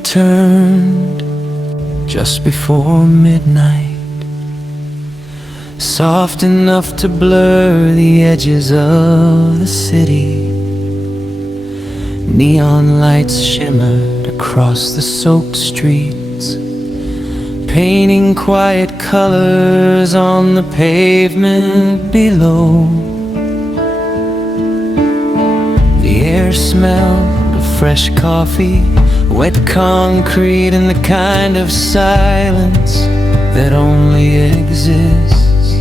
returned just before midnight, soft enough to blur the edges of the city. Neon lights shimmered across the soaked streets, painting quiet colors on the pavement below. The air smelled of fresh coffee, wet concrete, and the kind of silence that only exists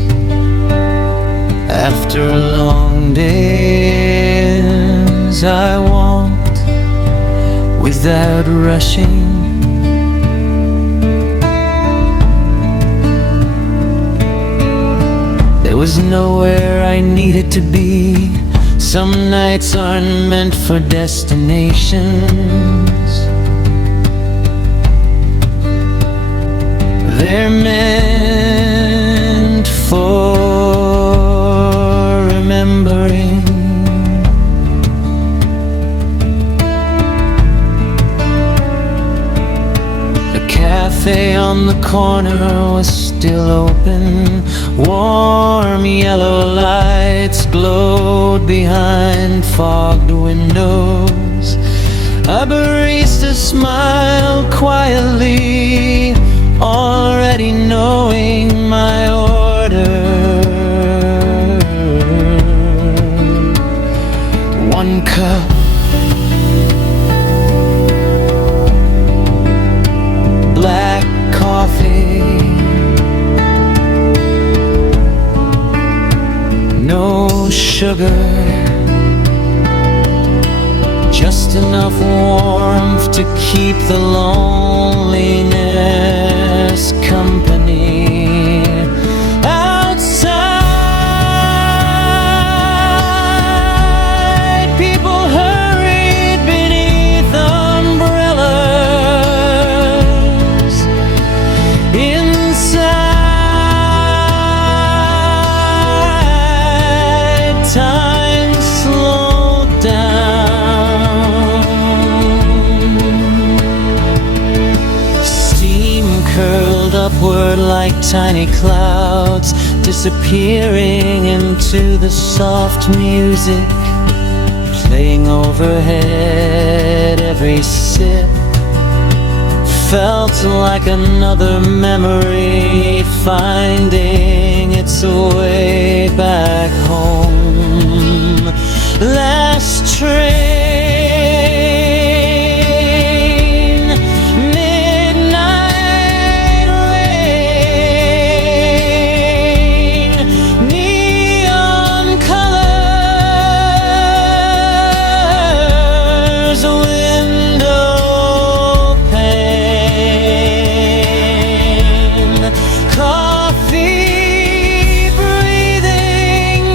after a long day. As I walked without rushing, there was nowhere I needed to be. Some nights aren't meant for destinations, they're meant for remembering. The cafe on the corner was still open. Warm yellow lights glowed behind fogged windows. A barista smiled quietly, already knowing my order. One cup, black coffee, no sugar, just enough warmth to keep the loneliness company. Outside, people hurried beneath umbrellas. Inside, time slowed down. Steam curled upward like tiny clouds, disappearing into the soft music playing overhead. Every sip felt like another memory finding its way back home. Last train, midnight rain, neon colors, window pane, coffee breathing,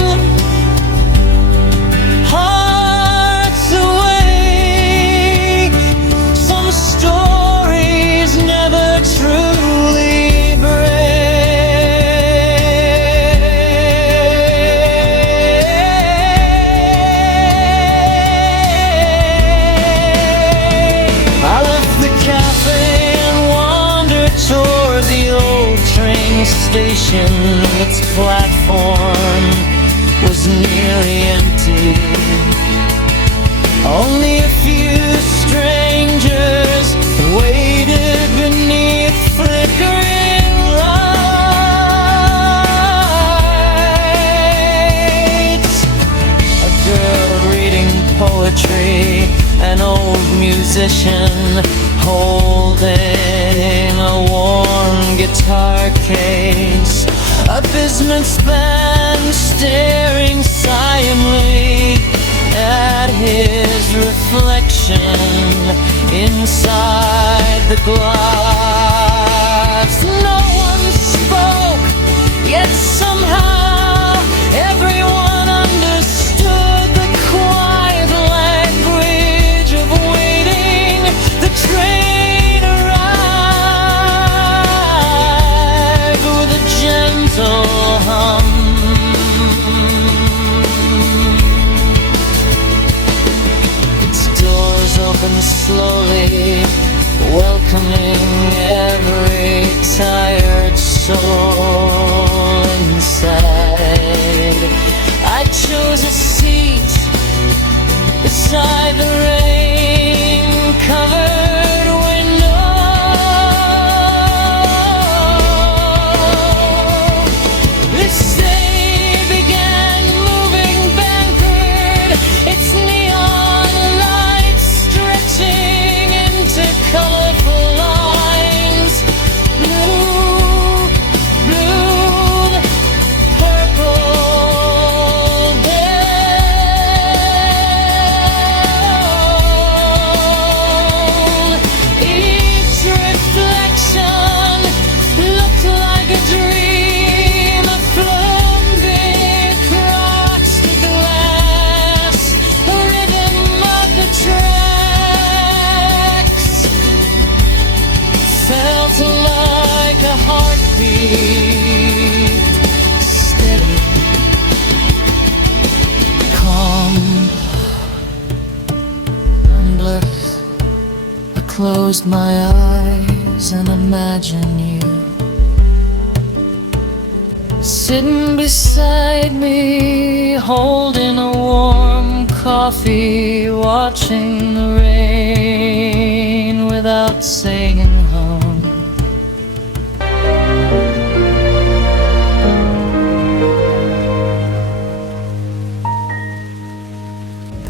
hearts awake. Some stories never truly break. I left the cafe and wandered toward the old train station. Its platform was nearly empty. Only a few strangers waited beneath flickering lights. A girl reading poetry, an old musician holding a worn guitar case, a businessman staring silently at his reflection inside the glass. No one spoke, yet somehow everyone understood the quiet language of waiting. The train arrived with a gentle hum. Its doors opened slowly, welcoming every tired soul inside. I chose a seat beside the rain-covered window. This day began moving backward, its neon lights stretching into colorful lines. Blue, blue, purple, gold. Each reflection looked like a dream, floating across the glass, the rhythm of the tracks felt like a heartbeat, steady, calm, endless. I closed my eyes and imagined you sitting beside me, holding a warm coffee, watching the rain without saying home.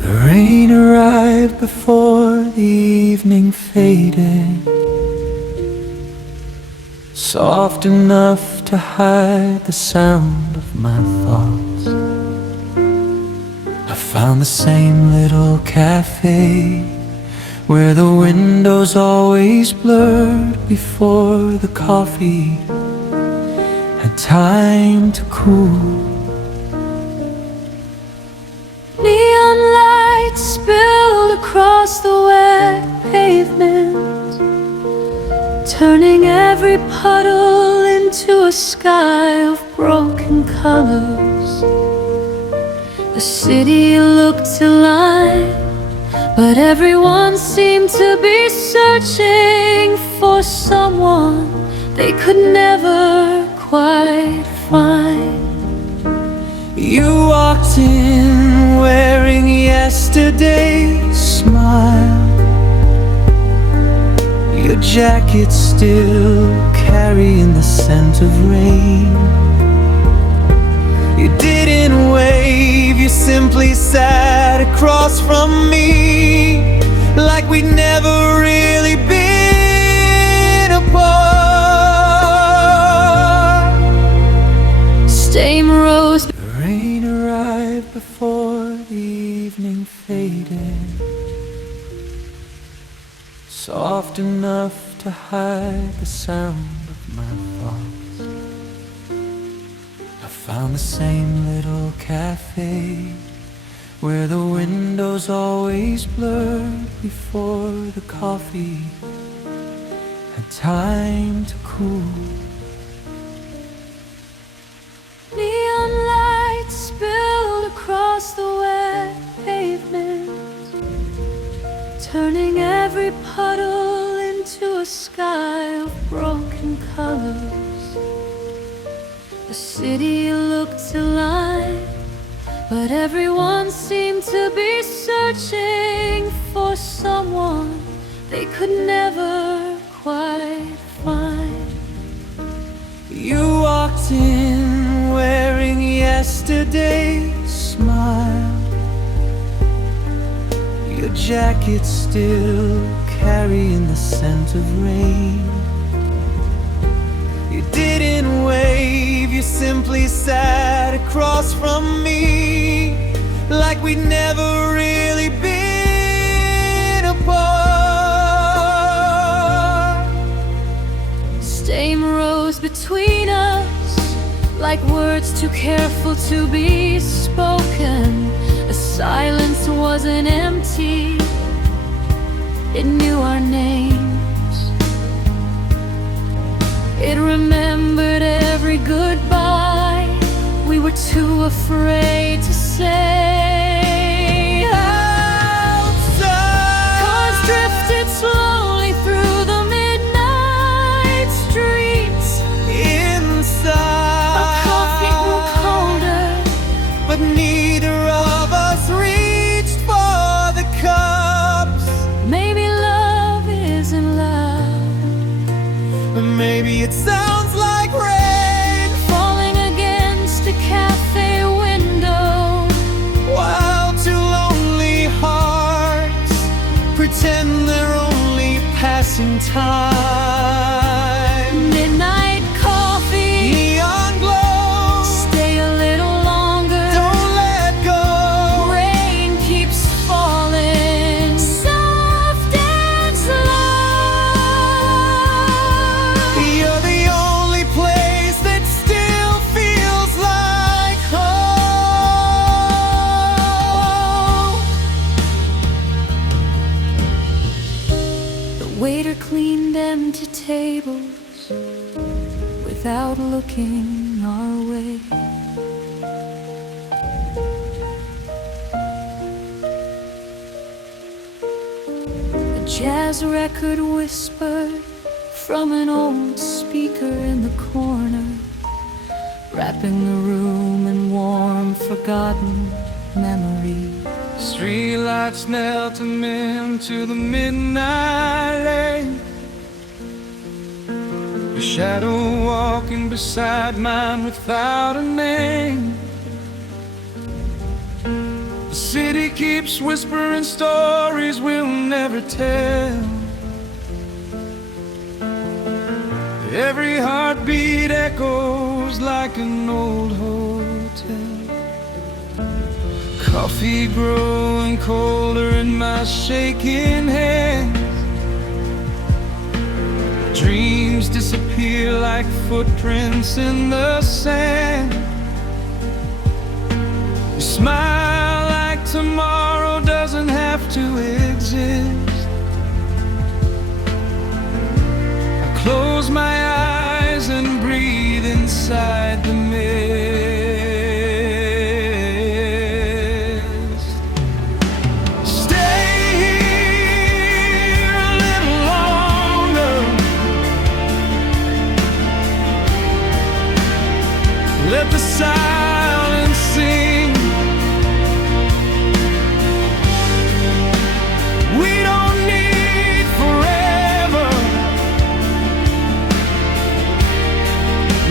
The rain arrived before the evening faded, soft enough to hide the sound of my thoughts. I found the same little cafe where the windows always blurred before the coffee had time to cool. Neon lights spilled across the wet pavement, turning every puddle into a sky of broken colors. The city looked alive, but everyone seemed to be searching for someone they could never quite find. You walked in wearing yesterday's smile, your jacket still carrying the scent of rain. You didn't wave, you simply sat across from me, like we'd never really been apart. Steam rose. The rain arrived before the evening faded, soft enough to hide the sound of my thoughts. I found the same little cafe where the windows always blurred before the coffee had time to cool. Neon lights spilled across the wet pavement, turning every puddle into a sky of broken colors. The city looked alive, but everyone seemed to be searching for someone they could never quite find. You walked in wearing yesterday's smile, your jacket still carrying the scent of rain. You didn't wave, you simply sat across from me, like we'd never really been apart. Steam rose between us, like words too careful to be spoken. The silence wasn't empty, it knew our names. It remembered every goodbye we were too afraid to say. Outside, cars drifted slowly through the midnight. pretend they're only passing time. Midnight coffee, Neon glow, stay a little longer. don't let go. Rain keeps falling, soft and slow. You're the only place that still feels like home. The waiter cleaned empty tables without looking our way. A jazz record whispered from an old speaker in the corner, wrapping the room in warm, forgotten memories. Streetlights knelt him into the midnight lane. A shadow walking beside mine without a name. The city keeps whispering stories we'll never tell. Every heartbeat echoes like an old hotel. Coffee growing colder in my shaking hands. Dreams disappear like footprints in the sand. You smile like tomorrow doesn't have to exist. I close my eyes and breathe inside the mist. Let the silence sing. We don't need forever.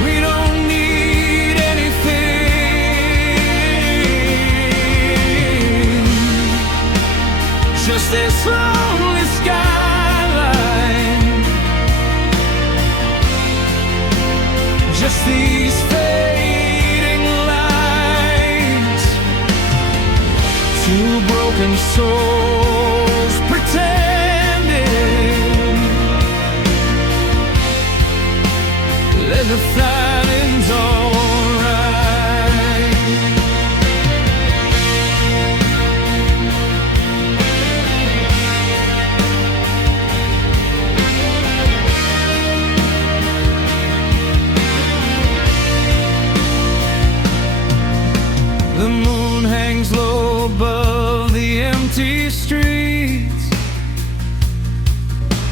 We don't need anything. Just this lonely skyline. Just these two broken souls pretending. Let the silence alright. The moon hangs low above the empty streets.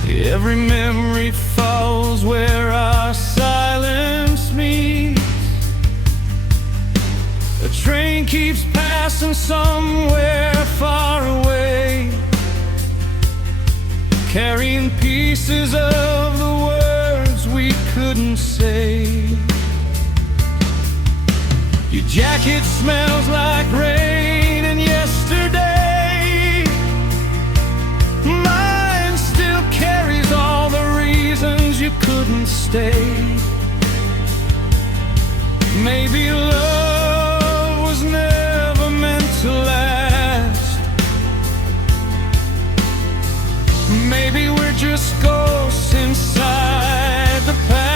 Every memory falls where our silence meets. A train keeps passing somewhere far away, carrying pieces of the words we couldn't say. Your jacket smells like rain and yesterday. Mine still carries all the reasons you couldn't stay. Maybe love was never meant to last. Maybe we're just ghosts inside the past.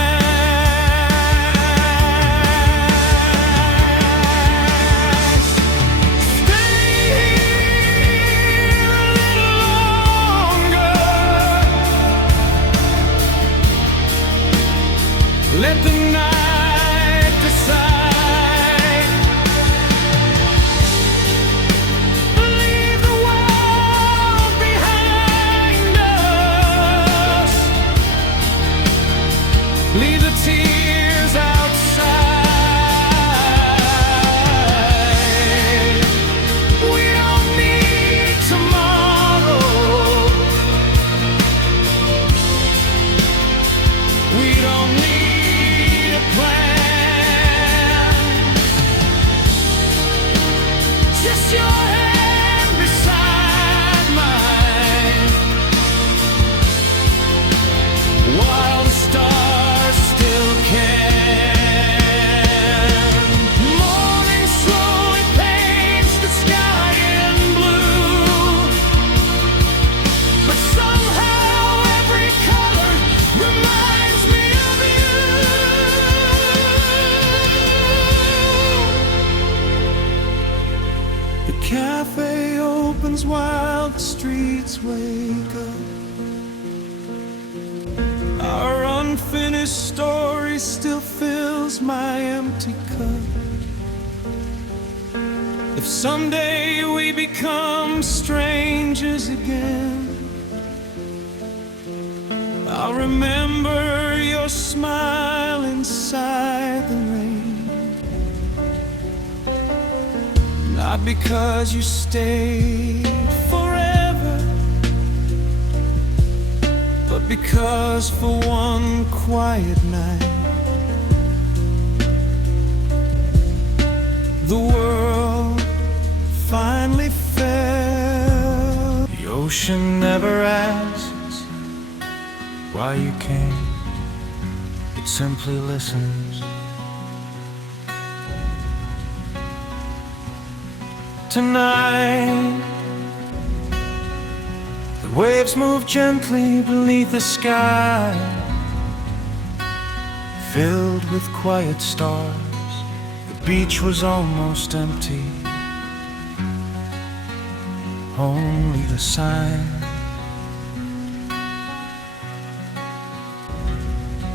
Let the night decide. Leave the world behind us. wake up. Our unfinished story still fills my empty cup. If someday we become strangers again, I'll remember your smile inside the rain. Not because you stayed forever, but because for one quiet night the world finally fell. The ocean never asks why you came, it simply listens. Tonight, the waves move gently beneath the sky, filled with quiet stars. The beach was almost empty, only the sign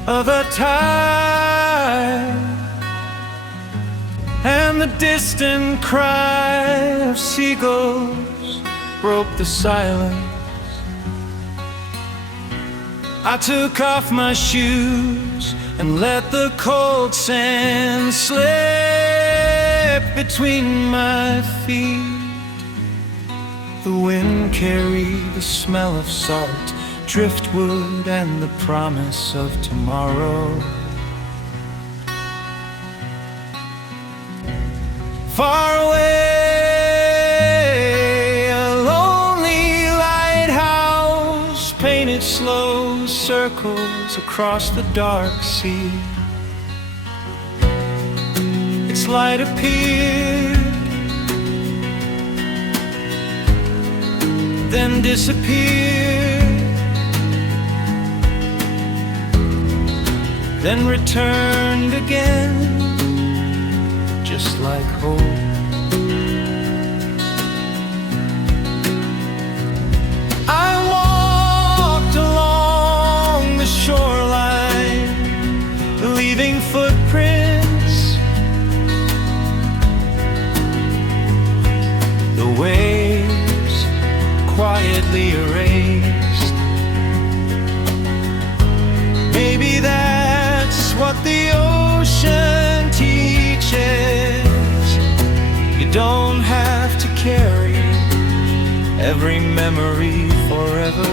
of a tide and the distant cry of seagulls broke the silence. I took off my shoes and let the cold sand slip between my feet. The wind carried the smell of salt, driftwood, and the promise of tomorrow. Far away, a lonely lighthouse painted slow circles across the dark sea. Its light appeared, then disappeared, then returned again, just like hope. I walked along the shoreline, leaving footprints. The waves quietly erased. Maybe that's what the ocean teaches. You don't have to carry every memory forever.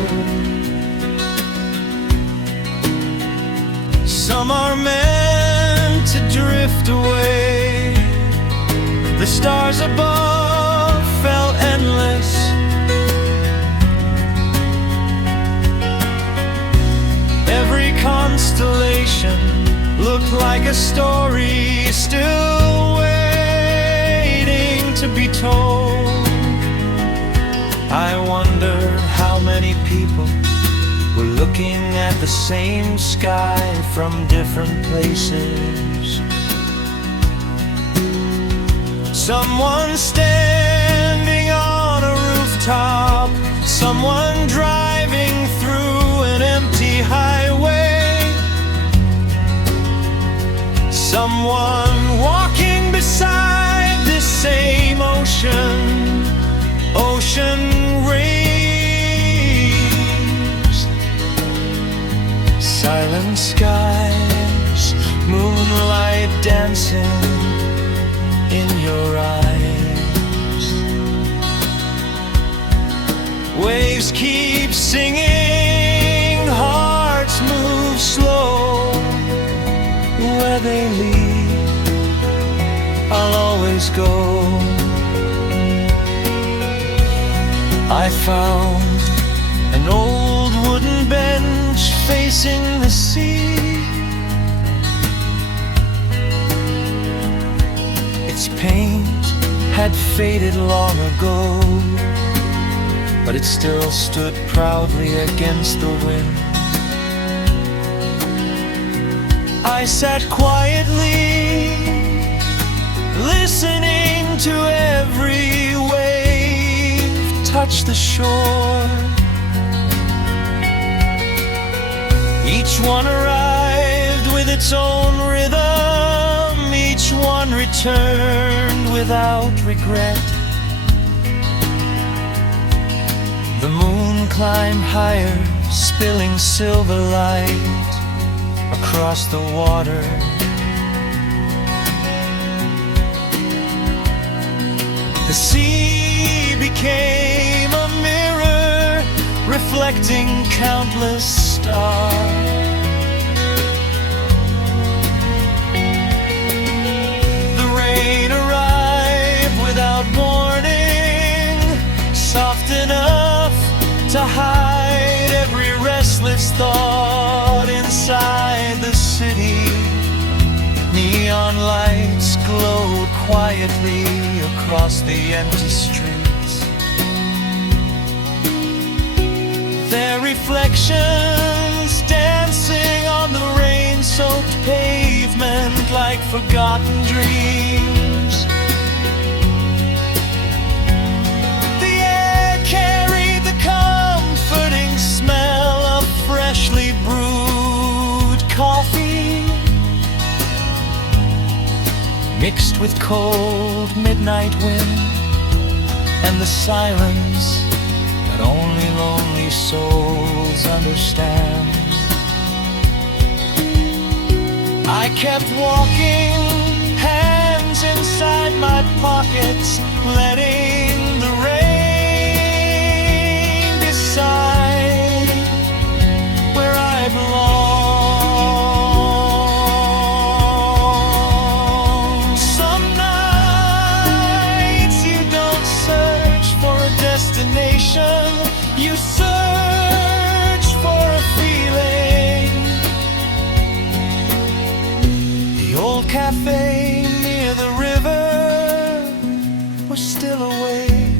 Some are meant to drift away. The stars above felt endless. Every constellation looked like a story still waiting to be told. I wonder how many people were looking at the same sky from different places. Someone standing on a rooftop, someone driving through an empty highway, someone walking beside this same ocean, ocean rays, silent skies, moonlight dancing in your eyes. Waves keep singing, hearts move slow. Where they lead, I'll always go. I found an old wooden bench facing the sea. Its paint had faded long ago, but it still stood proudly against the wind. I sat quietly, listening to every wave touch the shore. Each one arrived with its own rhythm, each one returned without regret. The moon climbed higher, spilling silver light across the water. The sea became a mirror, reflecting countless stars. The rain arrived without warning, soft enough to hide every restless thought inside the city. Neon lights glowed quietly across the empty streets, their reflections dancing on the rain-soaked pavement like forgotten dreams. The air carried the comforting smell of freshly brewed coffee, mixed with cold midnight wind and the silence that only lonely souls understand. I kept walking, hands inside my pockets, letting the rain decide where I belong. Some nights you don't search for a destination, you search for a feeling. The old cafe near the river was still awake.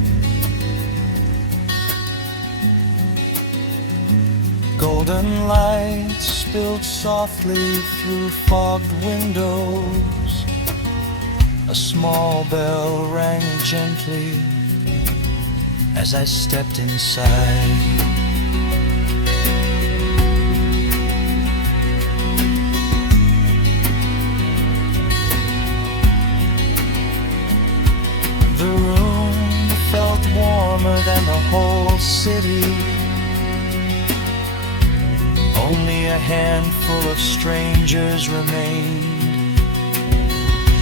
Golden lights spilled softly through fogged windows. A small bell rang gently as I stepped inside. The room felt warmer than the whole city. Only a handful of strangers remained.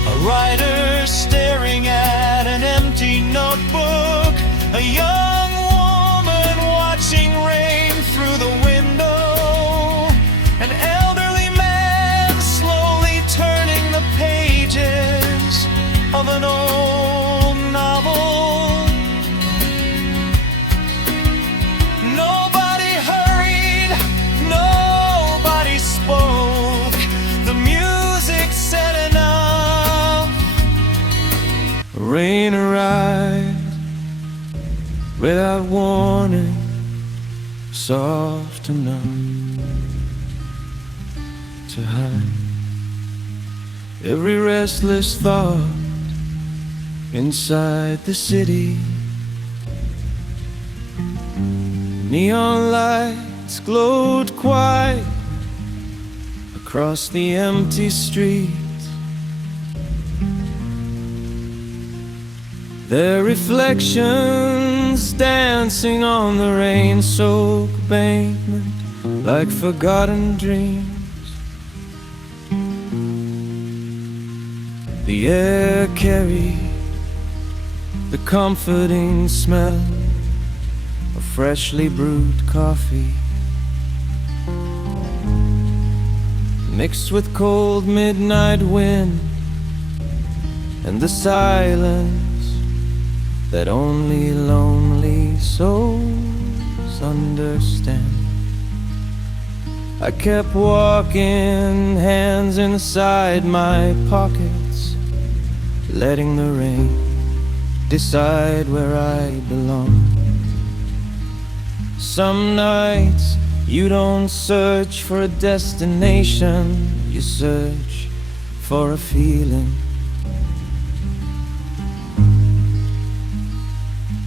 A writer staring at an empty notebook, a young woman watching rain through the window, an elderly man slowly turning the pages of an old novel. Nobody hurried, nobody spoke. The music said enough. Rain arrived without warning, soft enough to hide every restless thought inside the city. Neon lights glowed quiet across the empty streets, their reflections dancing on the rain-soaked pavement like forgotten dreams. The air carried the comforting smell of freshly brewed coffee, mixed with cold midnight wind and the silence that only lonely souls understand. I kept walking, hands inside my pockets, letting the rain decide where I belong. Some nights you don't search for a destination, you search for a feeling.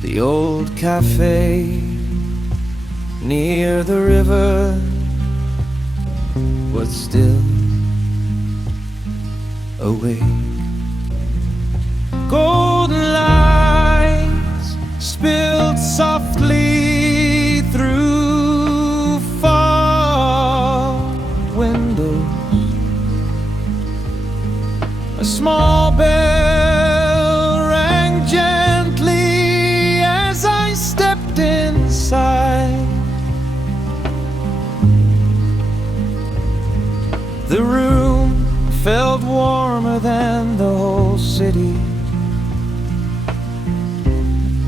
The old cafe near the river but still awake. Golden lights spilled softly through far windows. A small bell rang gently as I stepped inside. The room felt warmer than the whole city.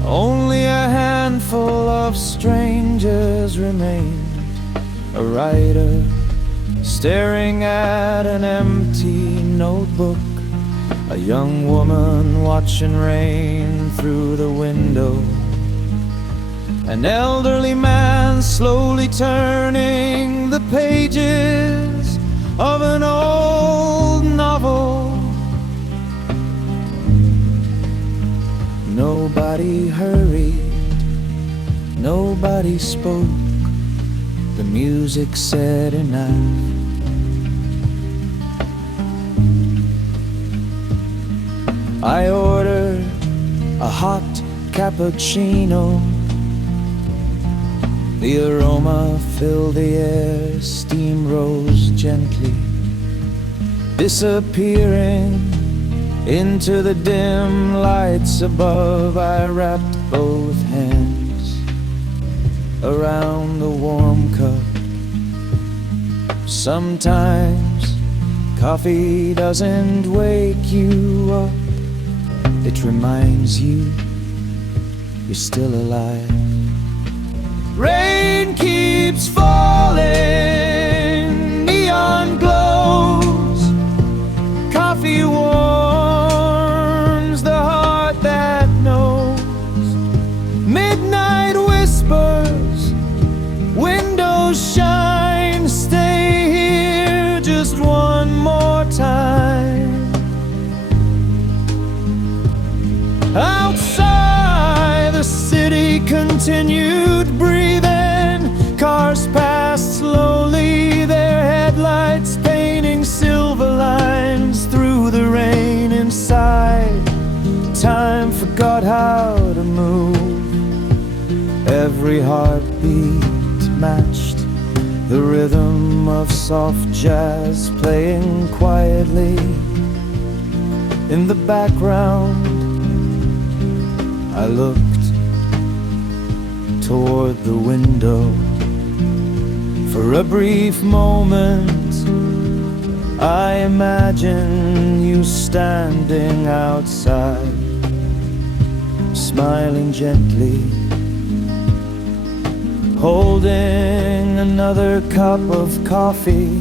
Only a handful of strangers remained. A writer staring at an empty notebook. A young woman watching rain through the window. An elderly man slowly turning the pages of an old novel. Nobody hurried, nobody spoke. The music said enough. I ordered a hot cappuccino. The aroma filled the air, steam rose gently, disappearing into the dim lights above. I wrapped both hands around the warm cup. Sometimes coffee doesn't wake you up. It reminds you you're still alive. Rain keeps falling, neon glows. Coffee warms the heart that knows. Midnight whispers, windows shine. Stay here just one more time. Outside, the city continued breathing. Cars passed slowly, their headlights painting silver lines through the rain. Inside, time forgot how to move. Every heartbeat matched the rhythm of soft jazz playing quietly in the background. I looked toward the window. For a brief moment, I imagine you standing outside, smiling gently, holding another cup of coffee.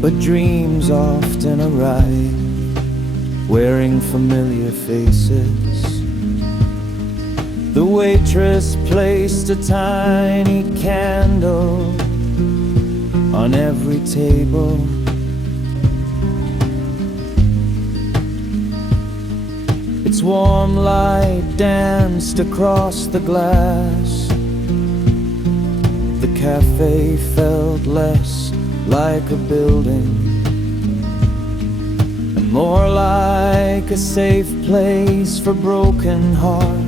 But dreams often arrive, wearing familiar faces. The waitress placed a tiny candle on every table. Its warm light danced across the glass. The cafe felt less like a building and more like a safe place for broken hearts.